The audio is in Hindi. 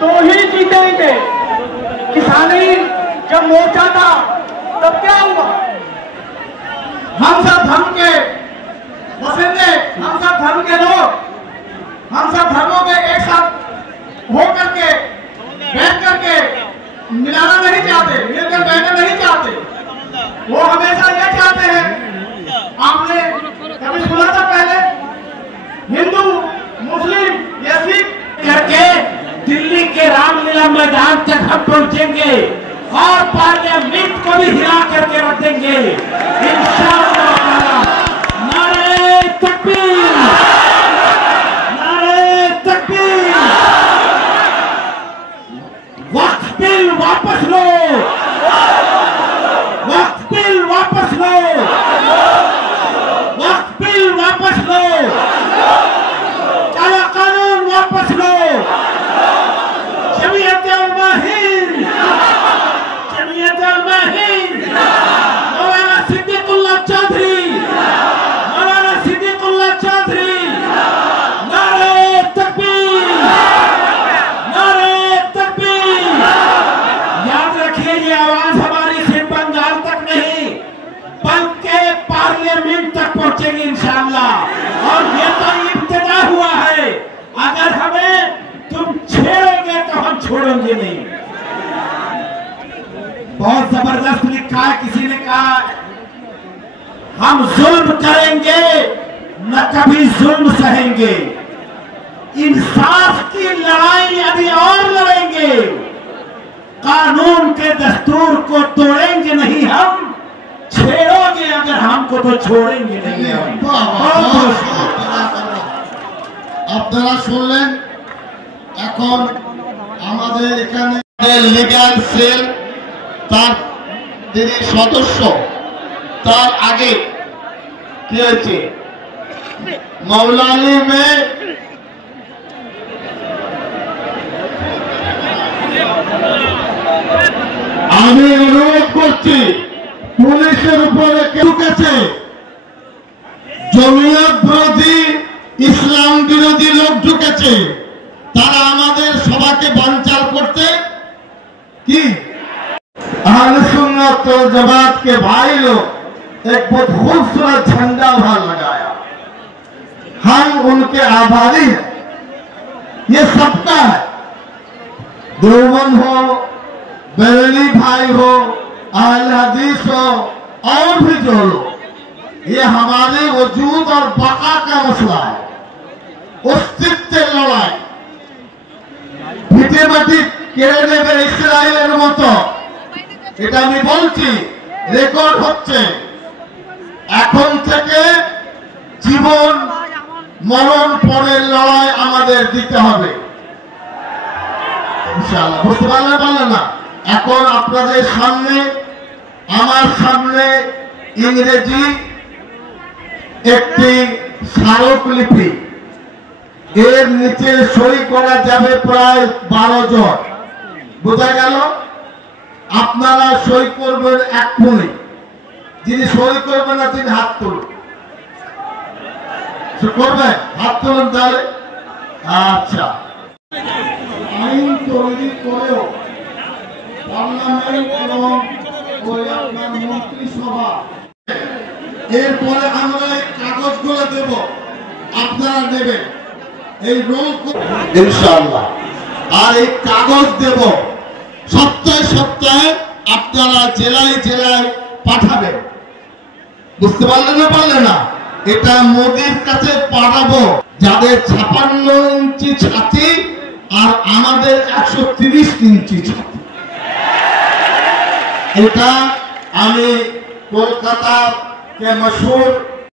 तो ही जीतेंगे। किसानी जब मोर्चा था तब क्या हुआ? हम सब धर्म के बसिंदे, हम सब धर्म के लोग, हम सब धर्मों के एक साथ हो करके बैठ करके मिलाना नहीं चाहते, मिलकर बैठना नहीं चाहते। वो हमेशा ये चाहते हैं, आपने कभी सुना था पहले हिंदू मुस्लिम या सिख करके दिल्ली के रामलीला मैदान तक हम पहुंचेंगे और पार्लियामेंट को भी हिला करके रख देंगे इंशाअल्लाह। नारे तकबीर, नारे तकबीर। वक्फ बिल वापस लो, वक्फ बिल वापस लो, वक्फ बिल वापस लो, काला कानून वापस लो। जमीयत उलमा हिंद, जमीयत उलमा हिंद, मौलाना सिद्दीकुल्लाह चौधरी, मौलाना सिद्दीकुल्लाह चौधरी, नारे तकबीर, नारे तकबीर। याद रखिए ये आवाज हमारी सिर्फ बंगाल तक नहीं बल्कि पार्लियामेंट तक पहुंचेगी इंशाअल्लाह। और ये तो इब्तिदा हुआ है, अगर हमें तुम छेड़ोगे तो हम छोड़ेंगे नहीं। बहुत जबरदस्त लिखा है, किसी ने कहा हम जुल्म करेंगे न कभी जुल्म सहेंगे, इंसाफ की लड़ाई अभी और लड़ेंगे, कानून के दस्तूर को तोड़ेंगे नहीं हम, छेड़ोगे अगर हमको तो छोड़ेंगे नहीं हम। আপনারা শুনলেন। এখন আমাদের এখানে লিগ্যাল সেল তার যিনি সদস্য, তার আগে কি হয়েছে মৌলালি মে আমি অনুরোধ করছি পুলিশের উপরে ঢুকেছে জমিয়ত বিরোধী ইসলাম বিরোধী লোক ঢুকেছে, তারা আমাদের সবাইকে বানচাল করতে কি अहले सुन्नत वल जमात के भाई लोग एक बहुत खूबसूरत झंडा वहां लगाया, हम उनके आभारी हैं। ये सबका है, देवबंद हो, बरेली भाई हो, अहले हदीस हो और भी जो लोग, ये हमारे वजूद और बका का मसला है, अस्तित्व लड़ाई। ভিটেমাটি কেড়ে নেবে ইসরায়েলের মতো, এটা আমি বলছি, রেকর্ড হচ্ছে। এখন থেকে জীবন মরণ পরের লড়াই আমাদের দিতে হবে ইনশাআল্লাহ। বুঝতে পারলেন না? এখন আপনাদের সামনে, আমার সামনে ইংরেজি একটি স্মারকলিপি, এর নিচে সই করা যাবে প্রায় 12 জন। বোঝা গেল? আপনারা সই করবেন এক ফোনে, যিনি সই করবেন না তিনি হাত তুলুন। করবেন? হাত তুলুন তাহলে। আচ্ছা, আইন তৈরি করেও পার্লামেন্ট এবং ওই আপনার মন্ত্রিসভা, এরপরে আমরা এই কাগজগুলো দেব, আপনারা নেবেন এই রোল ইনশাআল্লাহ। আর এই কাগজ দেব সপ্তাহে সপ্তাহে, আপনারা জেলায় জেলায় পাঠাবেন। বুঝতে পারলেন না? পারলেন না? এটা মোদির কাছে পাঠাবো, যাদের 56 ইঞ্চি ছাতি আর আমাদের 130 ইঞ্চি ছাতি। এটা আমি কলকাতা के मशहूर